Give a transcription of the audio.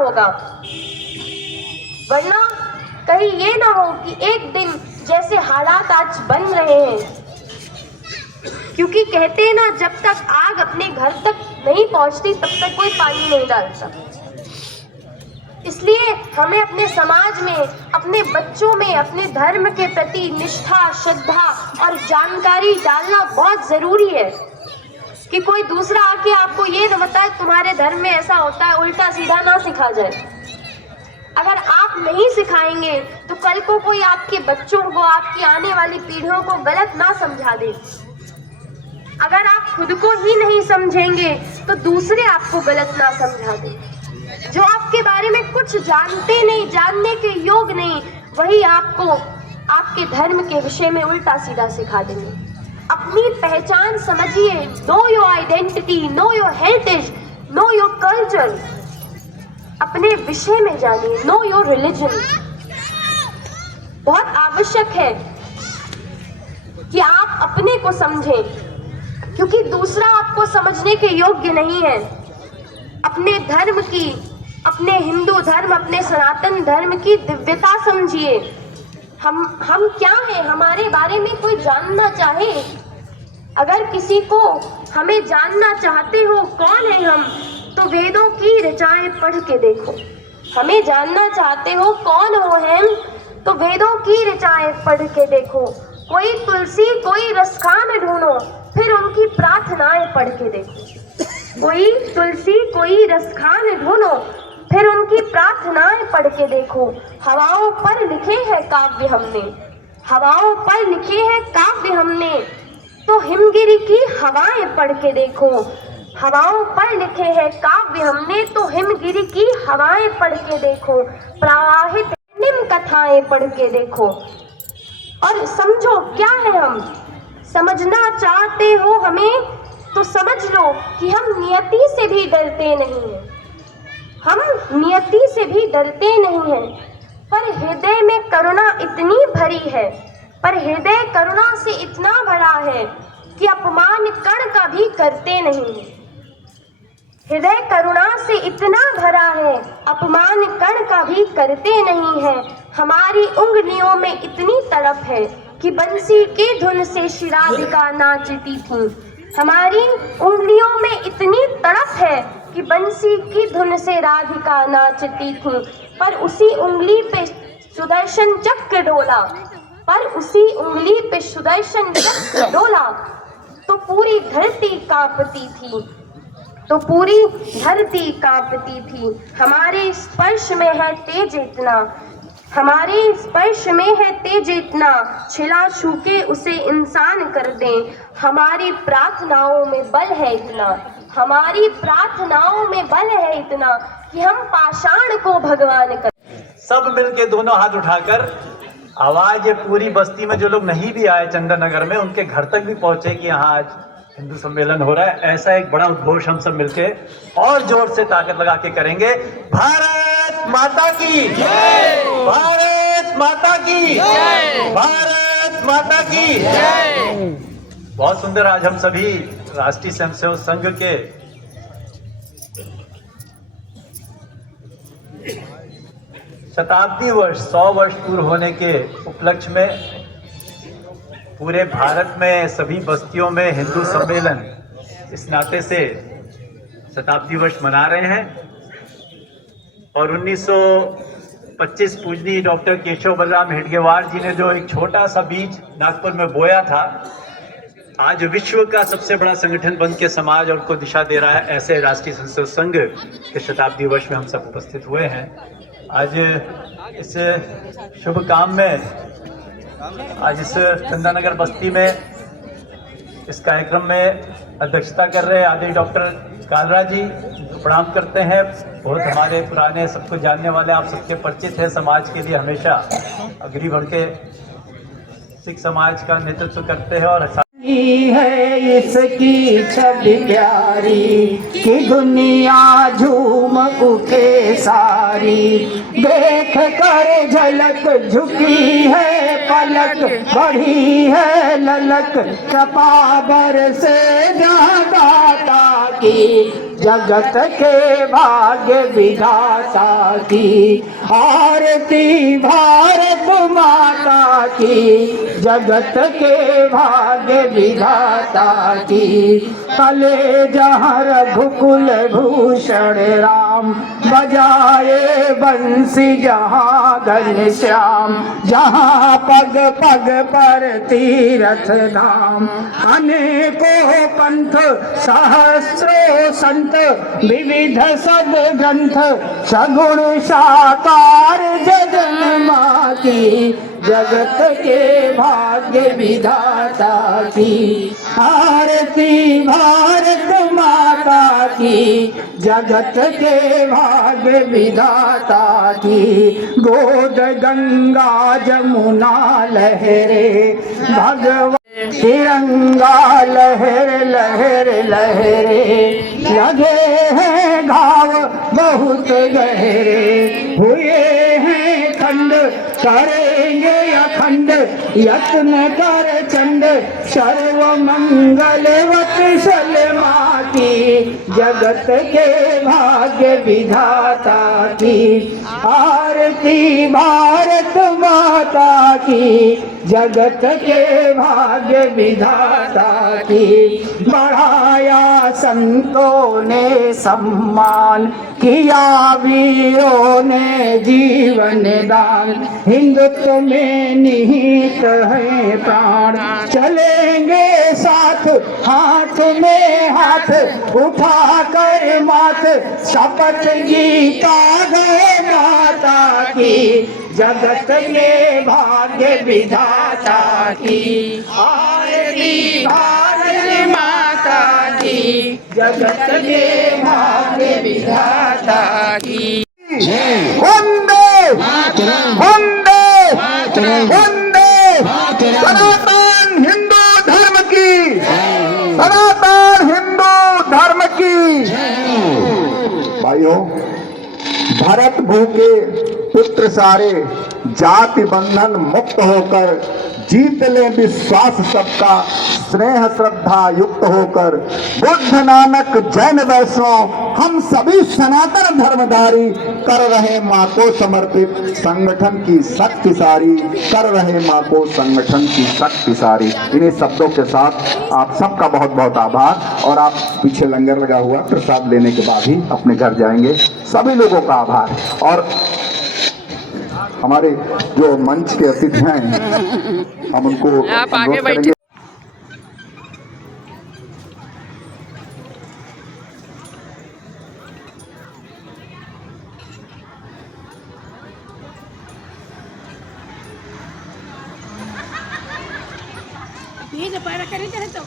होगा, वरना कहीं ये ना हो कि एक दिन जैसे हालात आज बन रहे हैं, क्योंकि कहते हैं ना, जब तक आग अपने घर तक नहीं पहुंचती तब तक कोई पानी नहीं डालता। इसलिए हमें अपने समाज में, अपने बच्चों में अपने धर्म के प्रति निष्ठा, श्रद्धा और जानकारी डालना बहुत जरूरी है कि कोई दूसरा आके आपको ये न बताए तुम्हारे धर्म में ऐसा होता है, उल्टा सीधा ना सिखा जाए। अगर आप नहीं सिखाएंगे तो कल को कोई आपके बच्चों को, आपकी आने वाली पीढ़ियों को गलत ना समझा दे। अगर आप खुद को ही नहीं समझेंगे तो दूसरे आपको गलत ना समझा दे। जो आपके बारे में कुछ जानते नहीं, जानने के योग नहीं, वही आपको आपके धर्म के विषय में उल्टा सीधा सिखा देंगे। अपनी पहचान समझिए, know your identity, know your heritage, know your culture. अपने विषय में जानिए, नो योर रिलीजन। बहुत आवश्यक है कि आप अपने को समझें, क्योंकि दूसरा आपको समझने के योग्य नहीं है। अपने धर्म की, अपने हिंदू धर्म, अपने सनातन धर्म की दिव्यता समझिए। हम क्या हैं, हमारे बारे में कोई जानना चाहे, अगर किसी को हमें जानना चाहते हो कौन है हम, तो वेदों की ऋचाएं पढ़ के देखो। हमें जानना चाहते हो कौन हो हम, तो वेदों की ऋचाएं पढ़ के देखो। कोई तुलसी कोई रसखान ढूंढो, फिर उनकी प्रार्थनाएं पढ़ के देखो। कोई तुलसी कोई रसखान ढूंढो, फिर उनकी प्रार्थनाएं पढ़ के देखो। हवाओं पर लिखे हैं काव्य हमने, हवाओं पर लिखे हैं काव्य हमने, तो हिमगिरी की हवाएं पढ़ के देखो। हवाओं पर लिखे हैं काव्य हमने, तो हिमगिरी की हवाएं पढ़ के देखो। प्रवाहित निम कथाएं पढ़ के देखो और समझो क्या है हम। समझना चाहते हो हमें, तो समझ लो कि हम नियति से भी डरते नहीं हैं। हम नियति से भी डरते नहीं हैं, पर हृदय में करुणा इतनी भरी है, पर हृदय करुणा से इतना भरा है कि अपमान कण का भी करते नहीं हैं। हृदय करुणा से इतना भरा है, अपमान कण का भी करते नहीं हैं। हमारी उंगलियों में इतनी तड़प है कि बंसी के धुन से शिराधिका नाचती थी। हमारी उंगलियों में इतनी तड़प है कि बंसी की धुन से राधिका नाचती थी, पर उसी उंगली पे सुदर्शन चक्र डोला, पर उसी उंगली पे सुदर्शन चक्र डोला तो पूरी धरती कांपती थी, तो पूरी धरती कांपती थी। हमारे स्पर्श में है तेज इतना, हमारे स्पर्श में है तेज इतना, छिला छू के उसे इंसान कर दें। हमारी प्रार्थनाओं में बल है इतना, हमारी प्रार्थनाओं में बल है इतना कि हम पाषाण को भगवान कर। सब मिलके दोनों हाथ उठाकर आवाज ये पूरी बस्ती में जो लोग नहीं भी आए चंदन नगर में, उनके घर तक भी पहुंचे कि यहाँ आज हिंदू सम्मेलन हो रहा है। ऐसा एक बड़ा उद्घोष हम सब मिलके और जोर से ताकत लगा के करेंगे। भारत माता की जय, भारत माता की जय, भारत माता की जय। बहुत सुंदर। आज हम सभी राष्ट्रीय स्वयंसेवक संघ के शताब्दी वर्ष 100 वर्ष पूर्ण होने के उपलक्ष्य में पूरे भारत में सभी बस्तियों में हिंदू सम्मेलन इस नाते से शताब्दी वर्ष मना रहे हैं। और 1925 पूजनीय डॉक्टर केशव बलराम हेडगेवार जी ने जो एक छोटा सा बीज नागपुर में बोया था, आज विश्व का सबसे बड़ा संगठन बन के समाज और को दिशा दे रहा है। ऐसे राष्ट्रीय स्वयंसेवक संघ के शताब्दी वर्ष में हम सब उपस्थित हुए हैं। आज इस शुभ काम में, आज इस चंदननगर बस्ती में इस कार्यक्रम में अध्यक्षता कर रहे आदरणीय डॉक्टर कालरा जी, प्रणाम करते हैं। बहुत हमारे पुराने, सबको जानने वाले, आप सबके परिचित हैं। समाज के लिए हमेशा अग्री बढ़ के सिख समाज का नेतृत्व करते हैं और है इसकी छवि प्यारी कि दुनिया झूम उठे सारी। देख कर झलक झुकी है पलक, बढ़ी है ललक, कृपा बरसे दाता की जगत के भाग्य विधाता की। आरती भारत माता की, जगत के भाग्य विधाता की। कले जहाँ रघुकुल भूषण राम, बजाए बंसी जहाँ घनश्याम। जहाँ पग पग पर तीरथ धाम, अनेकों पंथ सहस्रों संत। विविध सद ग्रंथ सगुण साकार जगन्मा की। जगत के भाग्य विधाता की। आरती भारत माता की, जगत के भाग्य विधाता की। गोद गंगा जमुना लहरे, भगवान तिरंगा लहर लहर लहरे। लगे हैं घाव बहुत गहरे, हुए हैं खंड करेंगे अखंड। यत्न कर चंड सर्व मंगल वत्सल माँ की। जगत के भाग्य विधाता की। आरती भारत माता की, जगत के भाग्य विधाता की। बढ़ाया संतों ने सम्मान, किया वीरों ने जीवन दान। हिंदुत्व में निहित है प्राण, चलेंगे साथ हाथ में हाथ उठा कर माथ। शपथ गीता गए माता की, जगत में भाग्य विधाता की। आरती भारत माता की, जगत के भाग्य विधाता की। वंदे वंदे वंदे, सनातन हिंदू धर्म की, सनातन हिंदू धर्म की। भाइयों, भरत भू के पुत्र सारे जाति बंधन मुक्त होकर जीत ले विश्वास सबका, स्नेह श्रद्धा युक्त होकर। बुद्ध नानक जैन वैष्णव हम सभी सनातन धर्मधारी कर रहे माँ को समर्पित संगठन की शक्ति सारी, कर रहे माँ को संगठन की शक्ति सारी। इन्हीं शब्दों के साथ आप सबका बहुत बहुत आभार। और आप पीछे लंगर लगा हुआ, प्रसाद लेने के बाद ही अपने घर जाएंगे। सभी लोगों का आभार। और हमारे जो मंच के अतिथि हैं, हम उनको आप आगे अनुरोध करेंगे। ये जो पैरा करे तो